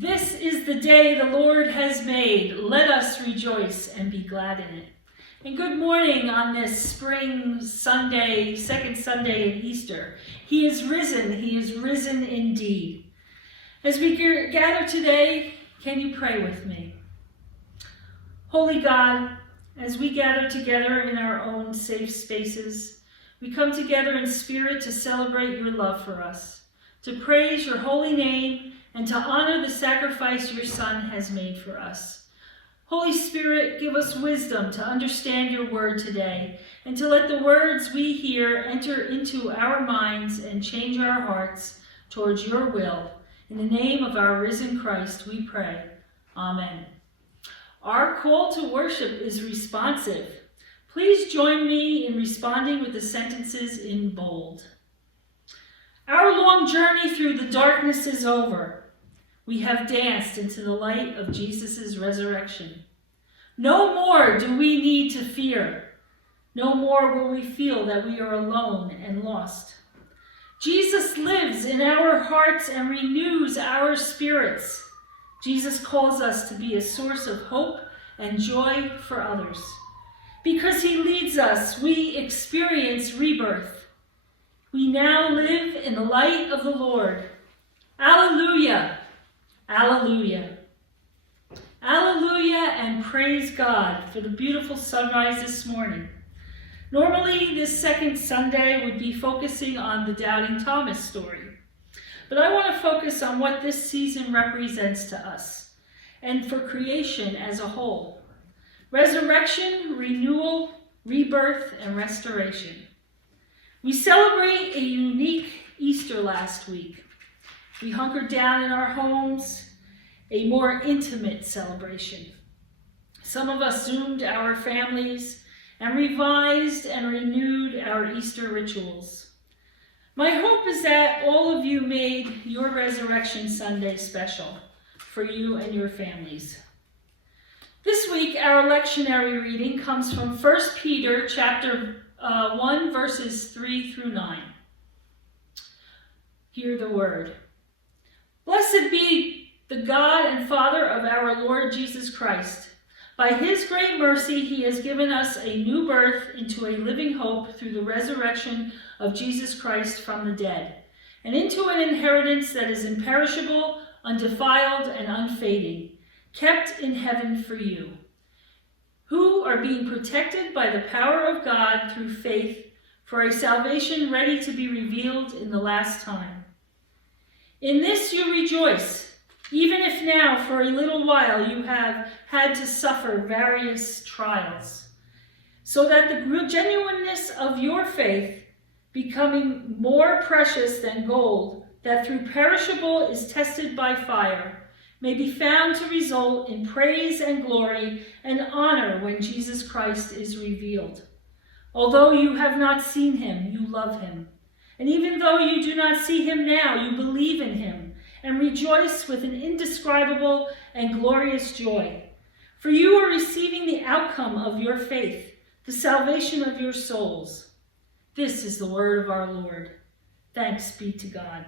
This is the day the Lord has made. Let us rejoice and be glad in it. And good morning on this spring Sunday, second Sunday in Easter. He is risen. He is risen indeed. As we gather today, can you pray with me? Holy God, as we gather together in our own safe spaces, we come together in spirit to celebrate your love for us, to praise your holy name, and to honor the sacrifice your Son has made for us. Holy Spirit, give us wisdom to understand your word today, and to let the words we hear enter into our minds and change our hearts towards your will. In the name of our risen Christ, we pray. Amen. Our call to worship is responsive. Please join me in responding with the sentences in bold. Our long journey through the darkness is over. We have danced into the light of Jesus' resurrection. No more do we need to fear. No more will we feel that we are alone and lost. Jesus lives in our hearts and renews our spirits. Jesus calls us to be a source of hope and joy for others. Because he leads us, we experience rebirth. We now live in the light of the Lord. Alleluia! Alleluia. Alleluia, and praise God for the beautiful sunrise this morning. Normally, this second Sunday would be focusing on the Doubting Thomas story. But I want to focus on what this season represents to us and for creation as a whole. Resurrection, renewal, rebirth, and restoration. We celebrate a unique Easter last week. We hunkered down in our homes, a more intimate celebration. Some of us Zoomed our families and revised and renewed our Easter rituals. My hope is that all of you made your Resurrection Sunday special for you and your families. This week, our lectionary reading comes from 1 Peter chapter 1, verses 3 through 9. Hear the word. Blessed be the God and Father of our Lord Jesus Christ. By his great mercy, he has given us a new birth into a living hope through the resurrection of Jesus Christ from the dead, and into an inheritance that is imperishable, undefiled, and unfading, kept in heaven for you, who are being protected by the power of God through faith for a salvation ready to be revealed in the last time. In this you rejoice, even if now for a little while you have had to suffer various trials, so that the genuineness of your faith, becoming more precious than gold, that through perishable is tested by fire, may be found to result in praise and glory and honor when Jesus Christ is revealed. Although you have not seen him, you love him. And even though you do not see him now, you believe in him and rejoice with an indescribable and glorious joy. For you are receiving the outcome of your faith, the salvation of your souls. This is the word of our Lord. Thanks be to God.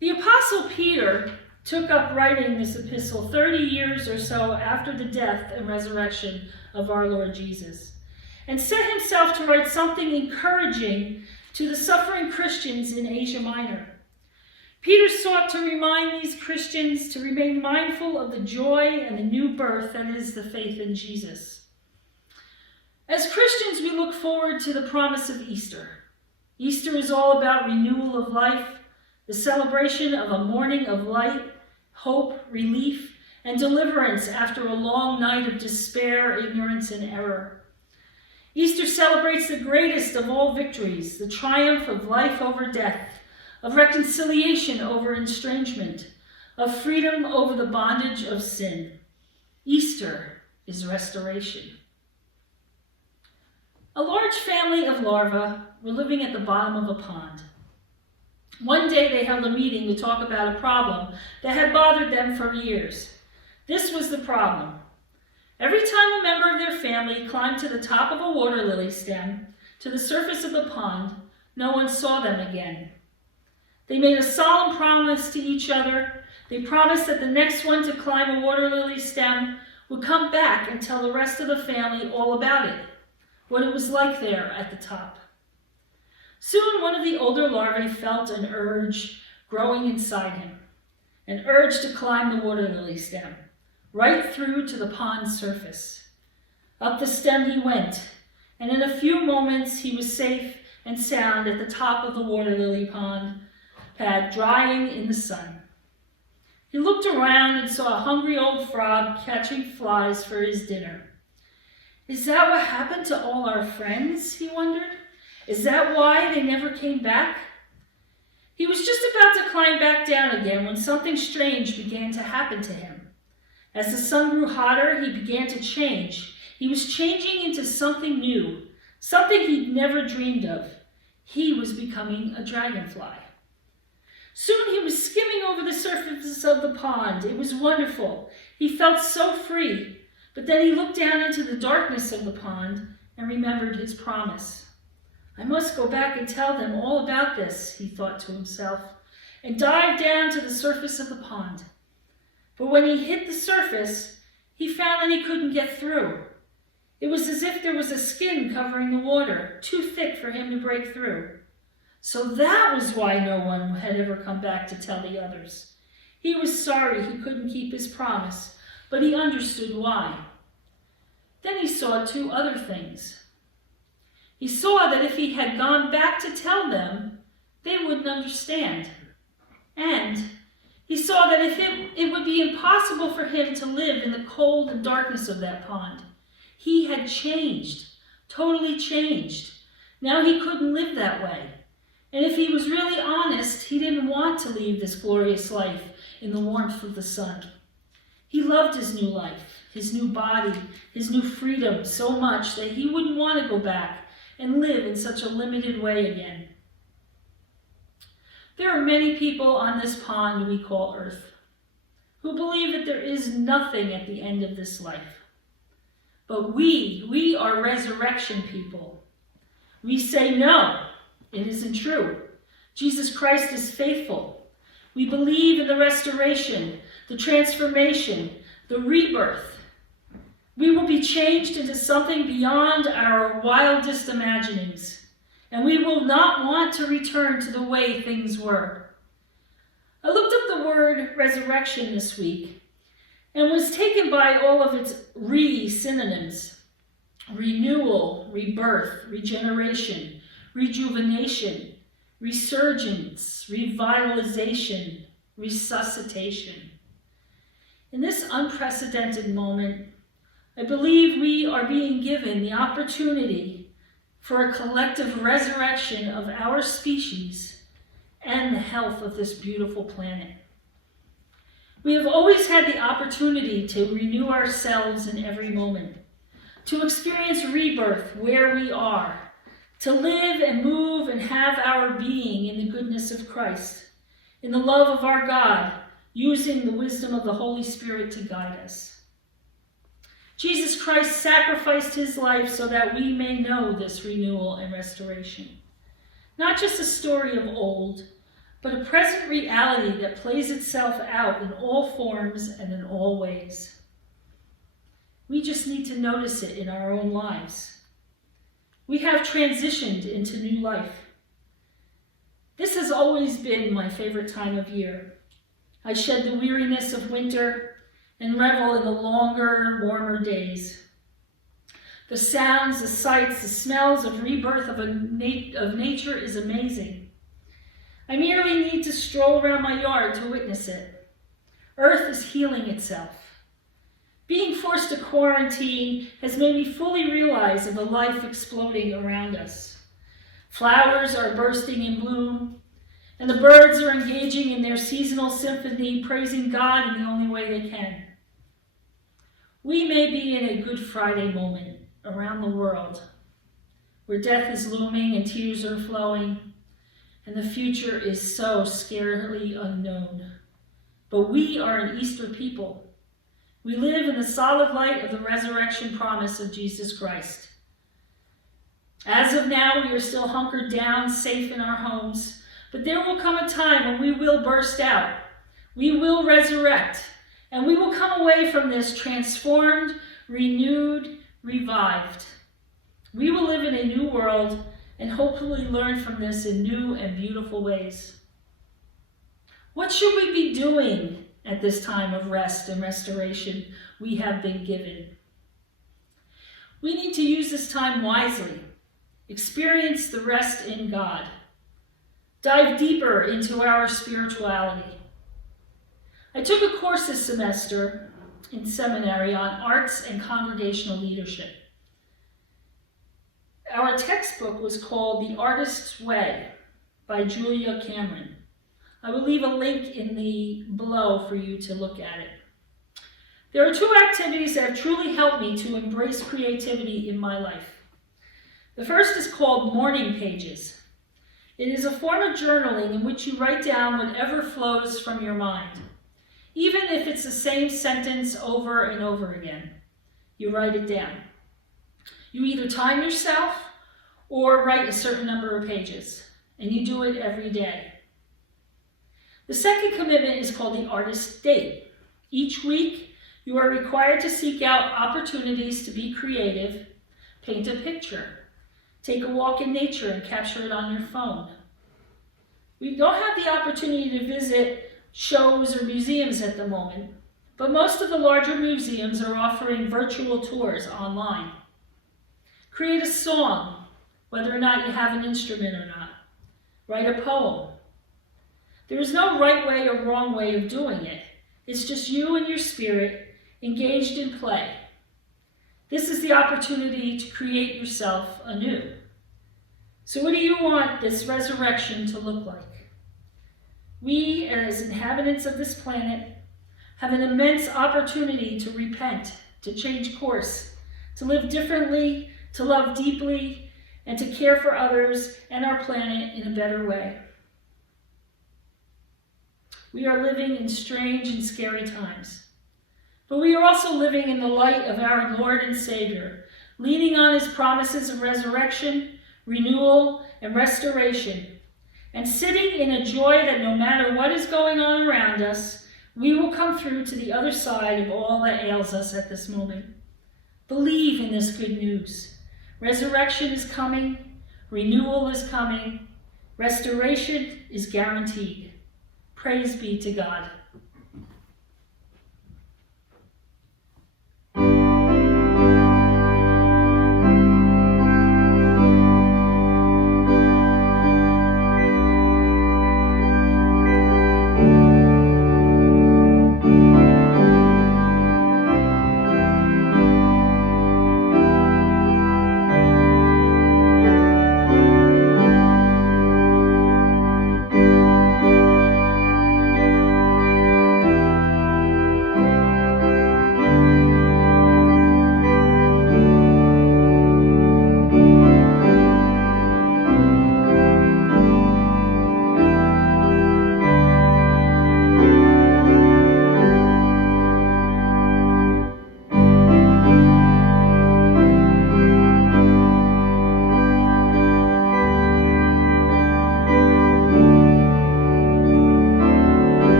The Apostle Peter took up writing this epistle 30 years or so after the death and resurrection of our Lord Jesus, and set himself to write something encouraging to the suffering Christians in Asia Minor. Peter sought to remind these Christians to remain mindful of the joy and the new birth that is the faith in Jesus. As Christians, we look forward to the promise of Easter. Easter is all about renewal of life, the celebration of a morning of light, hope, relief, and deliverance after a long night of despair, ignorance, and error. Easter celebrates the greatest of all victories, the triumph of life over death, of reconciliation over estrangement, of freedom over the bondage of sin. Easter is restoration. A large family of larvae were living at the bottom of a pond. One day they held a meeting to talk about a problem that had bothered them for years. This was the problem. Every time a member of their family climbed to the top of a water lily stem, to the surface of the pond, no one saw them again. They made a solemn promise to each other They promised that the next one to climb a water lily stem would come back and tell the rest of the family all about it, what it was like there at the top. Soon one of the older larvae felt an urge growing inside him, an urge to climb the water lily stem, right through to the pond's surface. Up the stem he went, and in a few moments he was safe and sound at the top of the water lily pad, drying in the sun. He looked around and saw a hungry old frog catching flies for his dinner. Is that what happened to all our friends? He wondered. Is that why they never came back? He was just about to climb back down again when something strange began to happen to him. As the sun grew hotter, he began to change. He was changing into something new, something he'd never dreamed of. He was becoming a dragonfly. Soon he was skimming over the surface of the pond. It was wonderful. He felt so free. But then he looked down into the darkness of the pond and remembered his promise. I must go back and tell them all about this, he thought to himself, and dived down to the surface of the pond. But when he hit the surface, he found that he couldn't get through. It was as if there was a skin covering the water, too thick for him to break through. So that was why no one had ever come back to tell the others. He was sorry he couldn't keep his promise, but he understood why. Then he saw two other things. He saw that if he had gone back to tell them, they wouldn't understand. And he saw that it would be impossible for him to live in the cold and darkness of that pond. He had changed, totally changed. Now he couldn't live that way. And if he was really honest, he didn't want to leave this glorious life in the warmth of the sun. He loved his new life, his new body, his new freedom so much that he wouldn't want to go back and live in such a limited way again. There are many people on this pond we call Earth who believe that there is nothing at the end of this life. But we are resurrection people. We say no, it isn't true. Jesus Christ is faithful. We believe in the restoration, the transformation, the rebirth. We will be changed into something beyond our wildest imaginings, and we will not want to return to the way things were. I looked up the word resurrection this week and was taken by all of its synonyms: renewal, rebirth, regeneration, rejuvenation, resurgence, revitalization, resuscitation. In this unprecedented moment, I believe we are being given the opportunity for a collective resurrection of our species and the health of this beautiful planet. We have always had the opportunity to renew ourselves in every moment, to experience rebirth where we are, to live and move and have our being in the goodness of Christ, in the love of our God, using the wisdom of the Holy Spirit to guide us. Jesus Christ sacrificed his life so that we may know this renewal and restoration. Not just a story of old, but a present reality that plays itself out in all forms and in all ways. We just need to notice it in our own lives. We have transitioned into new life. This has always been my favorite time of year. I shed the weariness of winter and revel in the longer, warmer days. The sounds, the sights, the smells of rebirth of nature is amazing. I merely need to stroll around my yard to witness it. Earth is healing itself. Being forced to quarantine has made me fully realize of the life exploding around us. Flowers are bursting in bloom, and the birds are engaging in their seasonal symphony, praising God in the only way they can. We may be in a Good Friday moment around the world, where death is looming and tears are flowing, and the future is so scarily unknown. But we are an Easter people. We live in the solid light of the resurrection promise of Jesus Christ. As of now, we are still hunkered down, safe in our homes, but there will come a time when we will burst out, We will resurrect, and we will come away from this transformed, renewed, revived. We will live in a new world and hopefully learn from this in new and beautiful ways. What should we be doing at this time of rest and restoration we have been given? We need to use this time wisely, experience the rest in God, dive deeper into our spirituality. I took a course this semester in seminary on arts and congregational leadership. Our textbook was called The Artist's Way by Julia Cameron. I will leave a link in the below for you to look at it. There are two activities that have truly helped me to embrace creativity in my life. The first is called morning pages. It is a form of journaling in which you write down whatever flows from your mind. Even if it's the same sentence over and over again, you write it down. You either time yourself or write a certain number of pages, and you do it every day. The second commitment is called the Artist's Date. Each week, you are required to seek out opportunities to be creative, paint a picture, take a walk in nature and capture it on your phone. We don't have the opportunity to visit shows or museums at the moment, but most of the larger museums are offering virtual tours online. Create a song, whether or not you have an instrument or not. Write a poem. There is no right way or wrong way of doing it. It's just you and your spirit engaged in play. This is the opportunity to create yourself anew. So what do you want this resurrection to look like? We, as inhabitants of this planet, have an immense opportunity to repent, to change course, to live differently, to love deeply, and to care for others and our planet in a better way. We are living in strange and scary times, but we are also living in the light of our Lord and Savior, leaning on his promises of resurrection, renewal, and restoration, and sitting in a joy that no matter what is going on around us, we will come through to the other side of all that ails us at this moment. Believe in this good news. Resurrection is coming, renewal is coming, restoration is guaranteed. Praise be to God.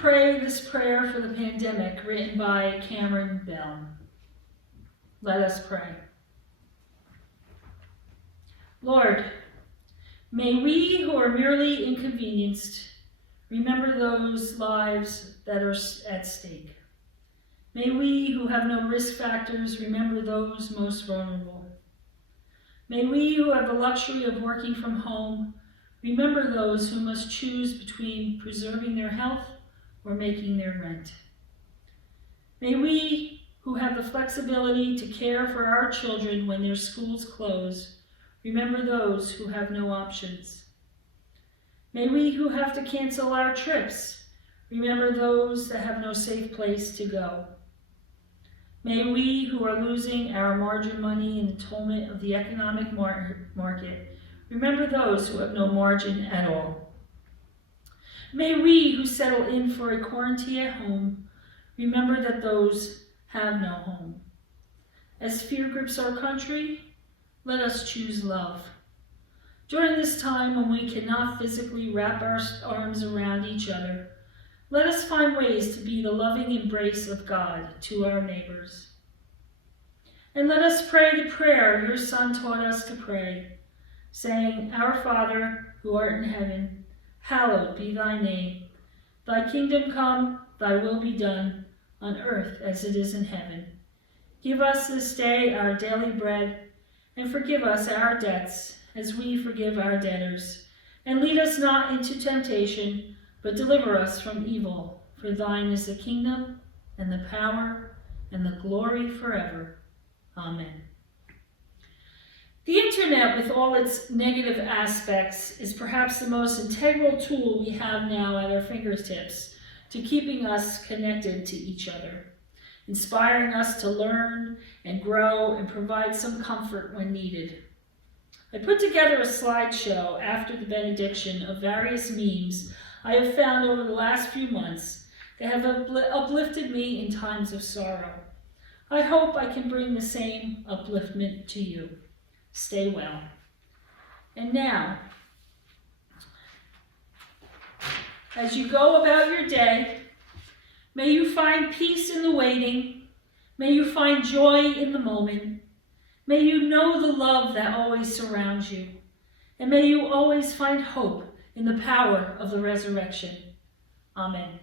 pray this prayer for the pandemic written by Cameron Bell. Let us pray. Lord, may we who are merely inconvenienced remember those lives that are at stake. May we who have no risk factors remember those most vulnerable. May we who have the luxury of working from home remember those who must choose between preserving their health or making their rent. May we who have the flexibility to care for our children when their schools close remember those who have no options. May we who have to cancel our trips remember those that have no safe place to go. May we who are losing our margin money in the tumult of the economic market remember those who have no margin at all. May we who settle in for a quarantine at home remember that those have no home. As fear grips our country, let us choose love. During this time when we cannot physically wrap our arms around each other, let us find ways to be the loving embrace of God to our neighbors. And let us pray the prayer your Son taught us to pray, saying, Our Father, who art in heaven, hallowed be thy name. Thy kingdom come, thy will be done, on earth as it is in heaven. Give us this day our daily bread, and forgive us our debts, as we forgive our debtors. And lead us not into temptation, but deliver us from evil. For thine is the kingdom, and the power, and the glory forever. Amen. The internet, with all its negative aspects, is perhaps the most integral tool we have now at our fingertips to keeping us connected to each other, inspiring us to learn and grow and provide some comfort when needed. I put together a slideshow after the benediction of various memes I have found over the last few months that have uplifted me in times of sorrow. I hope I can bring the same upliftment to you. Stay well. And now, as you go about your day, may you find peace in the waiting. May you find joy in the moment. May you know the love that always surrounds you. And may you always find hope in the power of the resurrection. Amen.